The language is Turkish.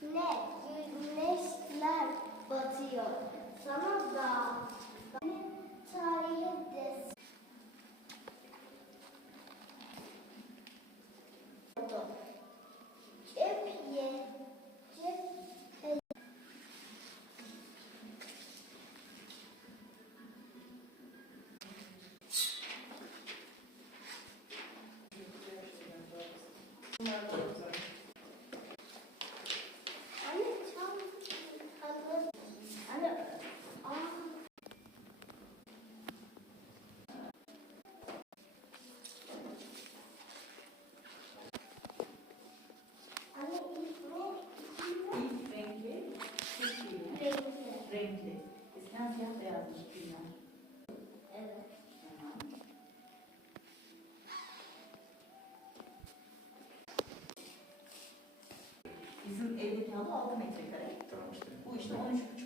Güne, güneşler batıyor. Sana da tarihi des. Cep ye, Bizim evdeki halı 6 metrekare. Tamam işte. Bu işte 13,5